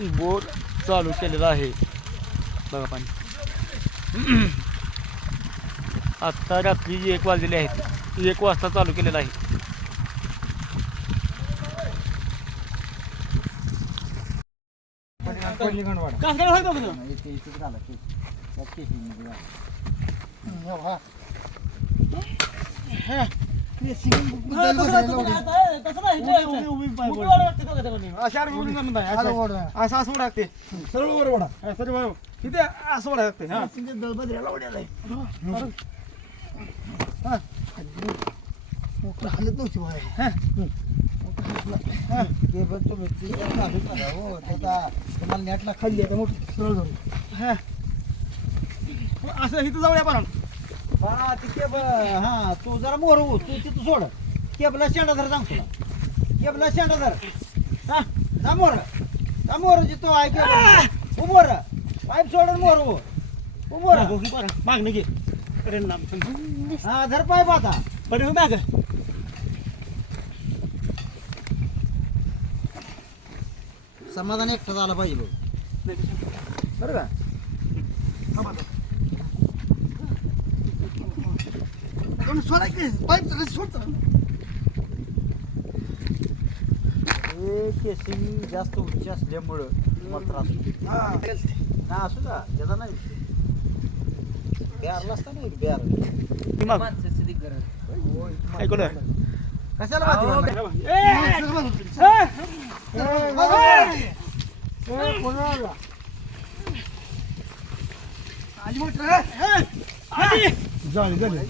Bore चालू केलेला आहे बघा पाणी आत्ता रात्री एक वाजलेले आहेत एक वाजता चालू केलेला आहे असं असं लागते सरळ वर ओढा हा, सरळ वर किती असं ओढा लागते हा. हालत नव्हती बाहेर. ते बघ तुम्ही ती मागे करा हो. तुम्हाला नेटला खाल्ली आता मोठी सरळ जाऊन असं इथं जाऊया पण हा ती केबल हा तू जरा मोर हो तू तिथं सोड. केबला शेंडा धर सांग तुला केबला शेंडा धर. हा जा मोर. जा मोर जी तो आहे केबल हो मोर पाईप सोडून मोर हो हो मोर मागणं घे. करेन नाम हा धर पाईप आता. बरं माग. समाधान एकटा झाला पाहिजे बघ. बरं का? हे केसिंग जास्त उंची असल्यामुळं मला त्रास होतो. ना असू का त्याचा नाही बिहारला असता ना एक बिहार. माग. कशाला माहिती झाली झाली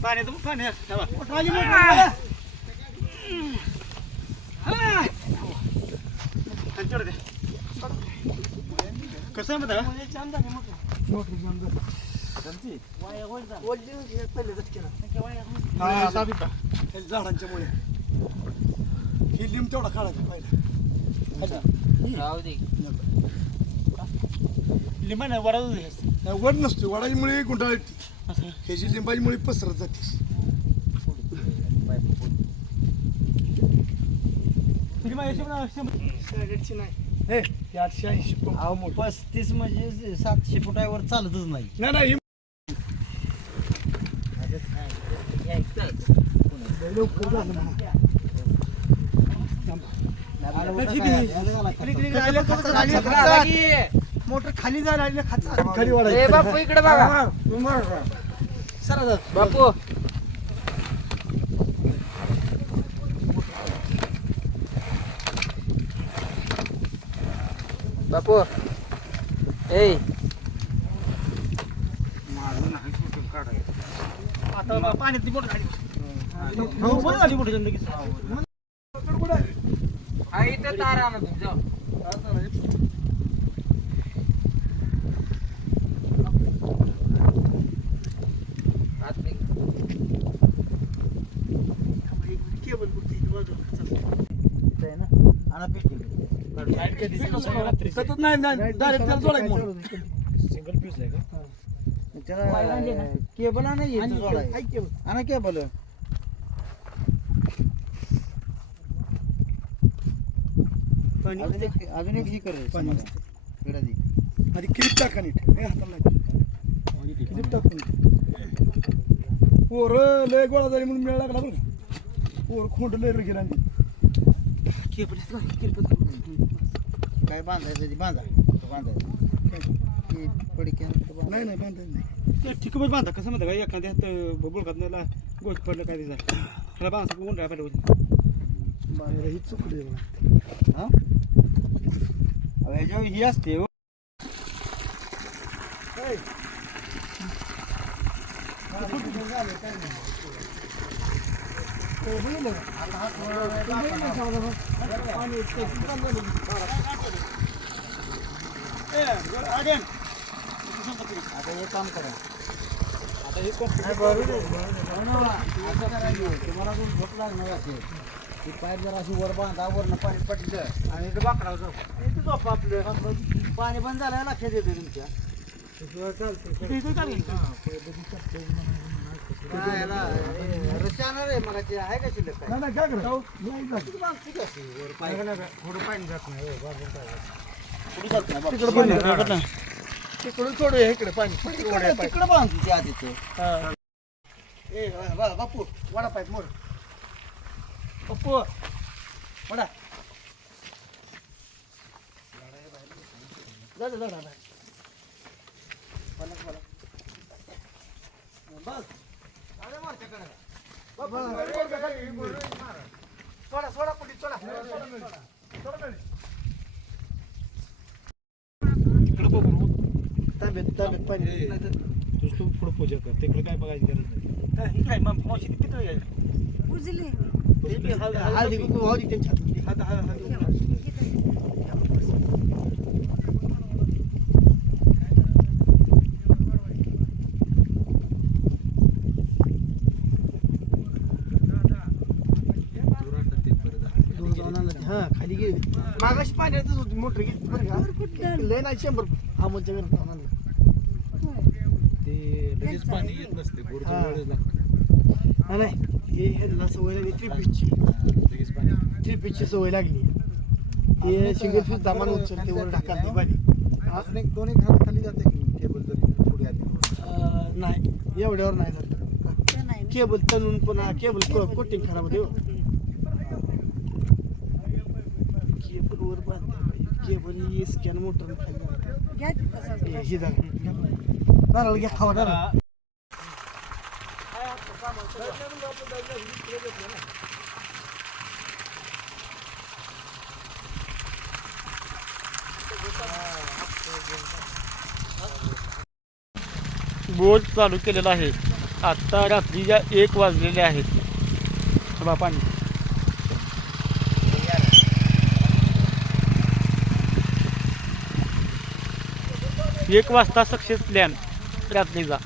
पाणी तर पाणी कसं आहे झाडांच्या मुळे ही लिंब तेवढा काढायचा पहिला लिंबा नाही वडा नाही, वड नसतो वडाईमुळे गुंडाळ ह्याची लिंबाची मुळे पसरत जाते. हे? ते आठशे ऐंशी पंप अहो मोठं. पस्तीस म्हणजे सातशे फुटावर चालतच नाही. नाही नाही ही लवकर झालं म्हणा. मोटर खाली जायला लागली खाचा. खाली वाढायचं. बापू इकडे बघा. सरा बापू. बापू. ए. आता पाण्यात ती मोटर झाली. हो, हा इथं तार आणा तुमच्या सतत नाही नाही डायरेक्ट त्याला जोडायचं म्हणून. सिंगल पीस आहे का? केबल नाही आणा केबल अजून एक अजून एक ही कर पाणी समाधान. इकडं दे. आधी क्लिप टाका नीट हे हाताला नाही क्लिप टाकून पोर लय गोळा झाली म्हणून मिळाला लागला बरं पोर खोंड लय गेला काय बांधायचं ते बांधा. बांधायचं पडक्यानं. नाही नाही बांधायचं नाही. ते ठिकमच बांधा. कसं म्हणतं का एखाद्या हात बुळकात नाही गोष्ट पडलं काय तिचा? त्याला बांधा राहायला पाहिजे बाहेर ही चुकली. हा? ह्याच्यावर ही असते हो. आता हे काम करा नाही, बरोबर आहे, बरोबर आहे. हो ना बा, असं करायचं. तुम्हाला जर झोप लागणार असेल ती पाईप जर अशी वर बांधा वरनं पाणी पडलं आणि इथं बाकडा जाऊ इथं झोप आपलं पाणी बंद झालं लक्षात येते तुमच्या काय आहे मला ते आहे का शिल्लक काय नाही नाही काय करा नाही जात. किती बांध- किती असते वर पाय? तिकडं पाणी आहे. तिकडून सोडूया इकडे पाणी तिकडं तिकडं बांध तुझ्या आधीचं ए बा- बा- बापू वडा पाहिजे मोर बापू वडा जा जा, जा, जा. पलक, पलक. बस. बस, बस. सोडा सोडा कुठे सोडा ताब्यात ताब्यात पाणी तर- तुझ तू पुढे पूजा कर तिकडे काय बघायची गरज नाही काय इकडे मग मावशी तिकडे आहे. हळदी कुंकू त्यांच्या हातात. हात- हात- हात- दूर जाऊन आणलं ते. हा खाली गेली मागाशी पाण्यातच होती मोटर गेली बरं का? लय नाही शंभर अमोलच्या घरात आणलं. ते लगेच पाणी येत नसते गोरचं. वेळच लागतो. हा, नाही हे ह्याला सवय लागली थ्री लगेच पाणी थ्री सवय लागली. ते सिंगल पीस दामान उचलते वर ढाकाल पाणी हा? अजून एक दोन एक हात खाली जाते केबल जरी थोडी आली. अं, नाही. एवढ्यावर नाही जात. केबल तणून पुन्हा केबल कोटिंग खराब होते हो. केबल वर बांधते केबल ही स्कॅन मोटर. नारळ घ्या खावा नारळ बोट चालू केलेला आहे. आता रात्रीच्या एक वाजलेले आहेत. बा एक वाजता सक्सेस प्लॅन. रात्रीचा